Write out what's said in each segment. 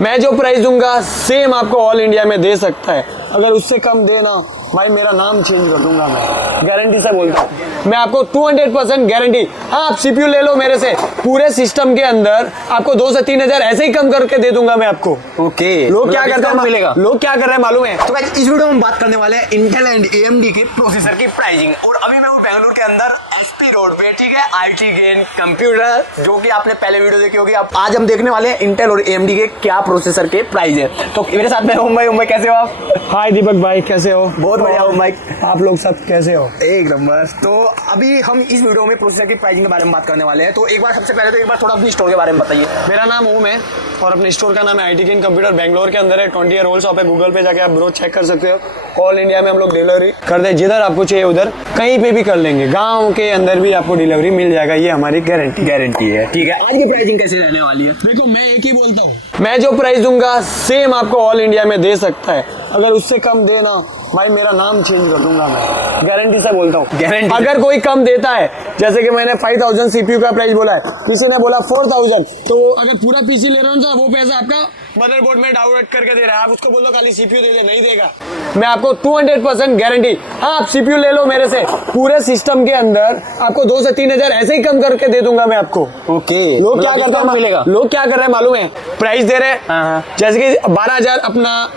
मैं जो प्राइस दूंगा सेम आपको ऑल इंडिया में दे सकता है। अगर उससे कम देना भाई मेरा नाम चेंज कर दूंगा, मैं गारंटी से बोलता हूँ। मैं आपको 200% गारंटी। हाँ, आप सीपीयू ले लो मेरे से, पूरे सिस्टम के अंदर आपको 2 से 3 हजार ऐसे ही कम करके दे दूंगा मैं आपको। ओके, लोग क्या करते हैं मिलेगा, लोग क्या कर रहे हैं मालूम है? तो गाइस इस वीडियो में हम बात करने वाले हैं इंटेल एंड एएमडी के प्रोसेसर की प्राइसिंग। और अभी मैं हूँ बेंगलुरु के अंदर एसपी रोड पे, ठीक है, आईटी गेन कंप्यूटर, जो कि आपने पहले वीडियो देखी होगी। अब आज हम देखने वाले हैं इंटेल और एएमडी के क्या प्रोसेसर के प्राइस है। तो मेरे साथ में मुंबई कैसे हो आप? हाय दीपक भाई, कैसे हो? बहुत बढ़िया हूँ भाई, आप लोग सब कैसे हो? एक नंबर। तो अभी हम इस वीडियो में प्रोसेसर की प्राइसिंग के बारे में बात करने वाले हैं। तो एक बार सबसे पहले तो एक बार थोड़ा अपनी स्टोर के बारे में बताइए। मेरा नाम ओम है और अपने स्टोर का नाम है आईटी गेन कंप्यूटर। बेंगलोर के अंदर है, 20 ईयर ओल्ड शॉप है। गूगल पे जाके आप ब्रोच चेक कर सकते हो। ऑल इंडिया में हम लोग डिलीवरी कर दे, जिधर आपको चाहिए उधर कहीं पे भी कर लेंगे। गाँव के अंदर भी आपको डिलीवरी मिल जाएगा, ये हमारी गारंटी है। ठीक है, आज की प्राइसिंग कैसे रहने वाली है? देखो, मैं एक ही बोलता हूँ, मैं जो प्राइस दूंगा सेम आपको ऑल इंडिया में दे सकता है। अगर उससे कम देना भाई मेरा नाम चेंज कर दूंगा, मैं गारंटी से बोलता हूँ। गारंटी। अगर कोई कम देता है, जैसे कि मैंने 5000 सीपीयू का प्राइस बोला है, किसी ने बोला 4000, तो अगर पूरा पीसी ले रहा हूँ वो पैसा आपका मदरबोर्ड में डाउनलोड करके दे रहा है। आप उसको बोलो खाली सीपीयू दे दे, नहीं देगा। मैं आपको 200% गारंटी। हाँ, आप सीपीयू ले लो मेरे से, पूरे सिस्टम के अंदर आपको 2 से 3 हजार ऐसे ही कम करके दे दूंगा मैं आपको। ओके, लोग क्या करते हैं मिलेगा, लोग क्या कर रहे हैं मालूम है? प्राइस दे रहे हैं जैसे कि 12,000 अपना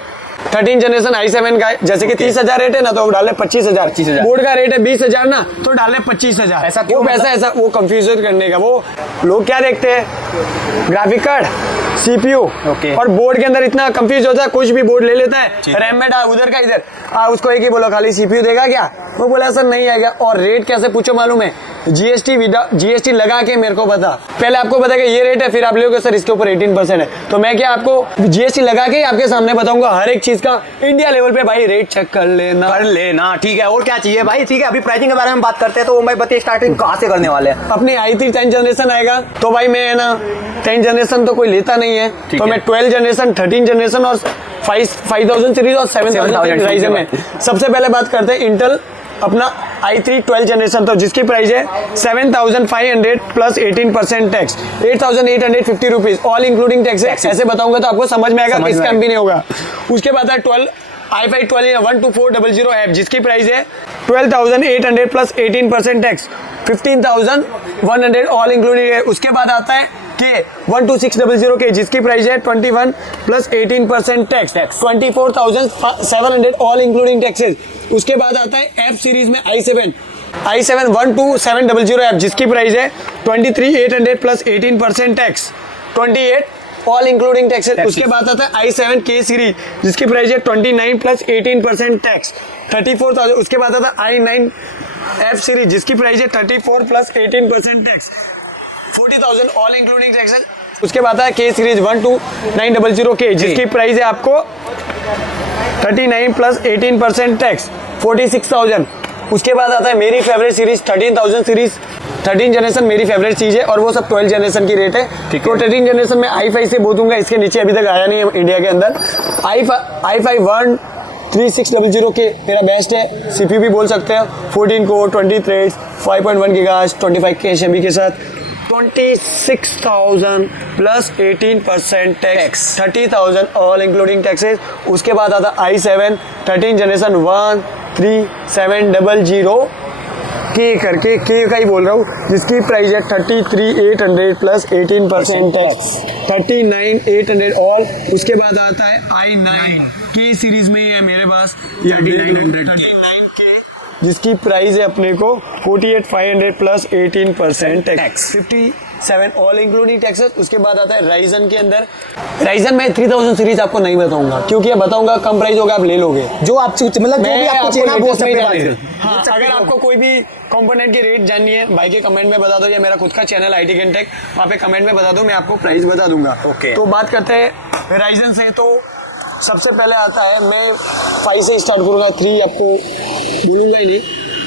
13 जनरेशन i7 का है, जैसे कि 30,000 रेट है ना, तो डाले 25,000। बोर्ड का रेट है 20,000 ना, तो डाले 25,000। ऐसा वो पैसा ऐसा वो कंफ्यूजन करने का। वो लोग क्या देखते हैं, ग्राफिक कार्ड, सीपीयू और बोर्ड के अंदर इतना कंफ्यूज होता है। कुछ भी बोर्ड ले लेता है, रैम में डाल उधर का इधर, उसको एक ही बोलो खाली सीपीयू देगा क्या? वो बोला सर नहीं आएगा। और रेट कैसे पूछो मालूम है? जीएसटी लगा के मेरे को बता। पहले आपको बता कि ये रेट है, फिर आप लोगे सर इसके ऊपर 18% है, तो मैं क्या आपको जीएसटी लगा के आपके सामने बताऊंगा हर एक चीज का। इंडिया लेवल पे भाई रेट चेक कर लेना। ठीक है, और क्या चाहिए भाई? ठीक है, अभी प्राइसिंग के बारे में बात करते हैं। तो भाई बताइए, स्टार्टिंग कहाँ से करने वाले हैं? अपनी i3 10 जनरेशन आएगा, तो भाई मैं है ना 10 जनरेशन तो कोई लेता नहीं है, तो मैं 12 जनरेशन, 13 जनरेशन और 5000 सीरीज और 7000 राइजन में। सबसे पहले बात करते हैं इंटेल अपना i3 12 जनरेशन, तो जिसकी प्राइस है 7500 plus 18% tax, 8850 rupees all including tax. ऐसे बताऊंगा तो आपको समझ में आएगा, किस कम भी नहीं होगा। उसके बाद है i5 12 12400 एफ, जिसकी प्राइस है 12,800 प्लस 18% टैक्स, 15,100 ऑल इंक्लूडिंग। उसके बाद आता है के 12600 के, जिसकी प्राइस है 21 plus 18% tax, 24,700 all including taxes. उसके बाद आता है एफ सीरीज में i7 12700 एफ, जिसकी प्राइस है 23,800 plus 18% tax, 28 all including taxes. उसके बाद आता है i7 के सीरीज, जिसकी प्राइस है 29 प्लस 18% टैक्स, 34,000। उसके बाद आता है i9 एफ सीरीज, जिसकी प्राइस है 34 plus 18% tax, 40,000 all including taxes. उसके बाद है के सीरीज 12900 के, जिसकी प्राइस है आपको 39 प्लस 18% टैक्स, 46,000। उसके बाद आता है मेरी फेवरेट सीरीज 13,000 सीरीज, 13 जनरेशन मेरी फेवरेट चीज है, और वो सब 12 जनरेशन की रेट है। तो 13 जनरेशन में i5 से बोलूंगा, इसके नीचे अभी तक आया नहीं है इंडिया के अंदर। i5 13600 के मेरा बेस्ट है। सीपीयू भी बोल सकते हैं, 14 कोर 20 थ्रेड्स 5.1 गीगाहर्ट्ज 25 के एमबी के साथ, 26,000 plus 18% tax, 30,000 all including taxes. उसके बाद आता i7 13 जनरेशन 13700 के करके, के का ही बोल रहा हूँ, जिसकी प्राइस है 33,800 प्लस 18% टैक्स, 39,800 ऑल। उसके बाद आता है i9 के सीरीज में है मेरे पास 39 के, जिसकी प्राइस है अपने को 48,500 plus 18% tax, 57 all including taxes. उसके बाद आता है राइजन के अंदर, राइजन में 3000 सीरीज आपको नहीं बताऊंगा, क्योंकि ये बताऊंगा कम प्राइस होगा, आप ले लोगे जो आप मतलब जो भी आपको चाहिए वो सब में। हाँ, अगर आपको कोई भी कंपोनेंट की रेट जाननी है भाई के कमेंट में बता दो, या मेरा खुद का चैनल आईटी गेन टेक, वहाँ पे कमेंट में बता दो, मैं आपको प्राइस बता दूंगा। तो बात करते हैं राइजन से। तो सबसे पहले आता है, मैं 5 से स्टार्ट करूंगा, 3 आपको बोलूंगा ही नहीं,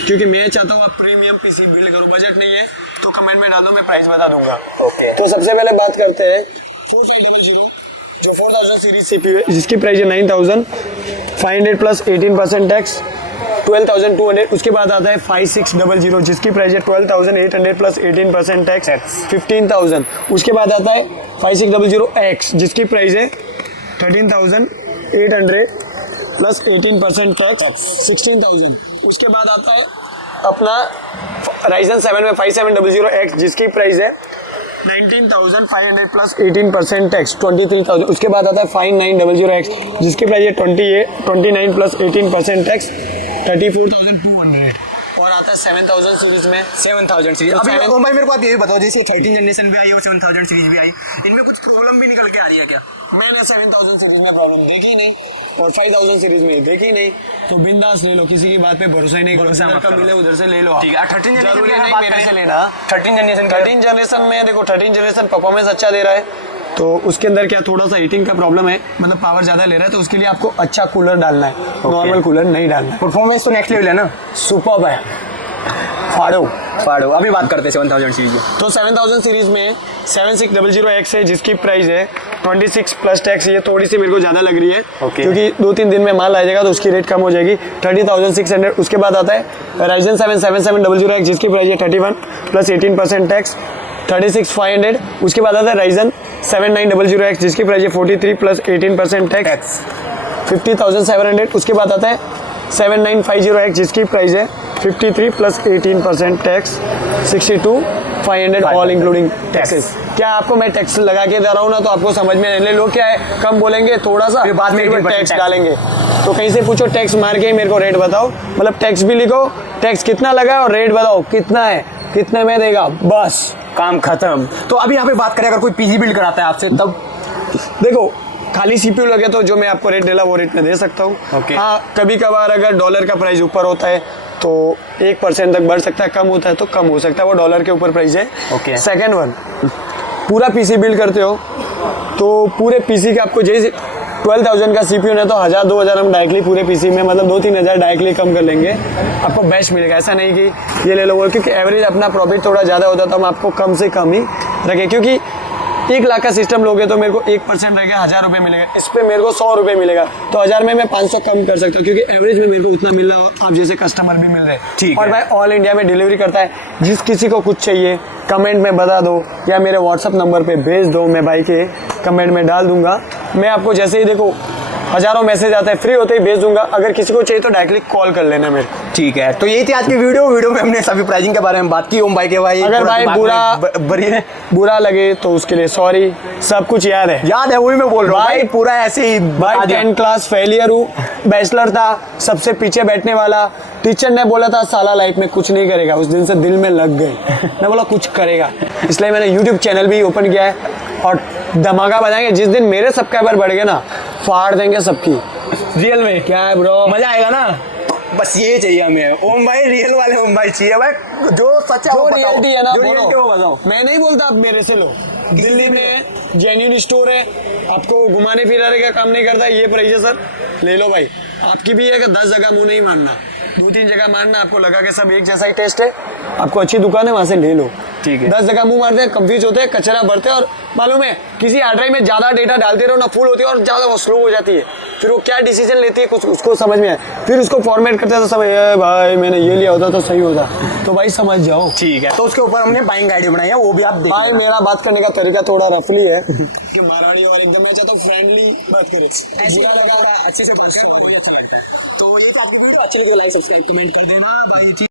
क्योंकि मैं चाहता हूँ आप प्रीमियम पीसी बिल्ड करो। बजट नहीं है तो कमेंट में डाल दो, मैं प्राइस बता दूंगा। तो सबसे पहले बात करते हैं 4500 जो 4000 सीरीज सीपीयू है, जिसकी प्राइस है 9,500 प्लस 18% टैक्स, 12,200। उसके बाद आता है 5600, जिसकी प्राइस है 12,800 प्लस 18% टैक्स, 15,000। उसके बाद आता है 5600X, जिसकी प्राइस है 13,800 प्लस 18% टैक्स 16,000। उसके बाद आता है अपना Ryzen 7 में 5700X जिसकी प्राइस है 19,500 प्लस 18% टैक्स 23,000। उसके बाद आता है 5900X जिसकी प्राइस है 29 प्लस 18% टैक्स 34,200। और आता है 7,000 सीरीज में 7,000 सीरीज। तो अभी 7 ओम भाई मेरे को आप ये बताओ, जैसे 13 जनरेशन भी आई और 7,000 सीरीज भी आई, इनमें कुछ प्रॉब्लम भी निकल के आ रही है क्या? मैंने 7,000 सीरीज में प्रॉब्लम देखी नहीं और 5,000 सीरीज में देखी नहीं, तो बिंदास ले लो, किसी की बात पे भरोसा ही नहीं करो, भरोसा जिधर मत का करो। मिले उधर से ले लो। ठीक है। 13 जनरेशन जरूरी की नहीं बात मेरे करें, से लेना। 13 जनरेशन 13 जनरेशन में देखो 13 जनरेशन परफॉर्मेंस अच्छा दे रहा है, तो उसके अंदर क्या थोड़ा सा हीटिंग का प्रॉब्लम है, मतलब पावर ज्यादा ले रहा है, तो उसके लिए आपको अच्छा कूलर डालना है, नॉर्मल कूलर नहीं डालना है। परफॉर्मेंस तो नेक्स्ट लेवल है ना, सुपर्ब है, फाड़ो। अभी बात करते हैं 7,000 सीरीज की। तो 7,000 सीरीज में 7600X है जिसकी प्राइस है 26 प्लस टैक्स। ये थोड़ी सी मेरे को ज्यादा लग रही है क्योंकि 2-3 दिन में माल आ जाएगा तो उसकी रेट कम हो जाएगी 30,600। उसके बाद आता है Ryzen 7 7700X जिसकी प्राइस है 31 प्लस 18% टैक्स 36,500। उसके बाद आता है Ryzen 7900X जिसकी प्राइस है 43 प्लस 18% टैक्स 50,700। उसके बाद आता है 7950X जिसकी प्राइस है 53 plus 18% tax 62,500 all including taxes. क्या आपको मैं टैक्स लगा के दे रहा हूँ ना, तो आपको समझ में नहीं, लोग क्या है कम बोलेंगे थोड़ा सा, फिर बाद में 18% टैक्स डालेंगे, तो कहीं से पूछो टैक्स मार के ही मेरे को रेट बताओ, मतलब टैक्स भी लिखो, टैक्स कितना लगा और रेट बताओ कितना है, कितने में देगा, बस काम खत्म। तो अभी यहाँ पे बात करें, अगर कोई पीसी बिल्ड कराता है आपसे, तब देखो खाली सीपीयू लगे तो जो मैं आपको रेट डेला वो रेट में दे सकता हूँ। Okay. हाँ कभी कभार अगर डॉलर का प्राइस ऊपर होता है तो 1% तक बढ़ सकता है, कम होता है तो कम हो सकता है, वो डॉलर के ऊपर प्राइस है। Okay. सेकेंड वन, पूरा पीसी बिल्ड करते हो तो पूरे पीसी का आपको जैसे 12,000 का सीपीयू है तो 1,000-2,000 हम डायरेक्टली पूरे पीसी में, मतलब 2-3 हज़ार डायरेक्टली कम कर लेंगे, आपको बेस्ट मिलेगा। ऐसा नहीं कि ये ले लो वो, क्योंकि एवरेज अपना प्रॉफिट थोड़ा ज़्यादा होता है तो हम आपको कम से कम ही रखें, क्योंकि 1 लाख का सिस्टम लोगे तो मेरे को 1% रहेगा 1,000 रुपये मिलेगा, इस पे मेरे को 100 रुपये मिलेगा, तो 1,000 में मैं 500 कम कर सकता हूँ, क्योंकि एवरेज में मेरे को उतना मिल रहा हो, आप जैसे कस्टमर भी मिल रहे हैं। ठीक और है। भाई ऑल इंडिया में डिलीवरी करता है, जिस किसी को कुछ चाहिए कमेंट में बता दो या मेरे व्हाट्सअप नंबर पे भेज दो, मैं भाई के कमेंट में डाल दूंगा। मैं आपको जैसे ही देखो हजारों मैसेज आता है, फ्री होते ही भेज दूंगा, अगर किसी को चाहिए तो डायरेक्टली कॉल कर लेना मेरे को। ठीक है। तो यही थी आज की वीडियो में हमने सभी प्राइसिंग के बारे में बात की। ओम भाई के भाई अगर भाई बुरा लगे तो उसके लिए सॉरी, सब कुछ याद है वही मैं बोल रहा हूँ भाई, भाई, पूरा ऐसे ही भाई बता दिया। 10 क्लास फेलियर हूँ, बैचलर था, सबसे पीछे बैठने वाला, टीचर ने बोला था साला लाइफ में कुछ नहीं करेगा, उस दिन से दिल में लग गए, मैं बोला कुछ करेगा, इसलिए मैंने यूट्यूब चैनल भी ओपन किया है और धमाका बनाएंगे। जिस दिन मेरे सब्सक्राइबर बढ़ गए ना, फाड़ देंगे सबकी। रियल में क्या है ब्रो, मजा आएगा ना, बस ये चाहिए हमें। ओम भाई रियल वाले ओम भाई चाहिए भाई, जो सच है जो वो बताओ, रियलिटी है ना जो रियलिटी वो बताओ। मैं नहीं बोलता आप मेरे से लो, दिल्ली में जेन्युइन स्टोर है, आपको घुमाने फिराने का काम नहीं करता, ये प्राइस है सर, ले लो भाई। आपकी भी है कि 10 जगह मुंह नहीं मारना, 2-3 जगह मारना, आपको लगा कि सब एक जैसा ही टेस्ट है, आपको अच्छी दुकान है वहां से ले लो। ठीक है। 10 जगह मुंह मारते हैं, कंफ्यूज होते हैं, कचरा भरते हैं, और मालूम है किसी हार्ड ड्राइव में ज्यादा डेटा डालते रहो ना, फुल होती है और ज्यादा वो स्लो हो जाती है, फिर वो क्या डिसीजन लेती है कुछ उसको समझ में आए, फिर उसको फॉर्मेट करते हैं तो समझ भाई मैंने ये लिया होता तो सही होता, तो भाई समझ जाओ। ठीक है। तो उसके ऊपर हमने बाइंग आईडी बनाई है, वो भी आप भाई मेरा बात करने का तरीका थोड़ा रफली है कि मारवाड़ी और एकदम मैं चाहता हूँ फ्रेंडली बात करें, अच्छे से तो ये आपको अच्छा लगे लाइक सब्सक्राइब कमेंट कर देना भाई।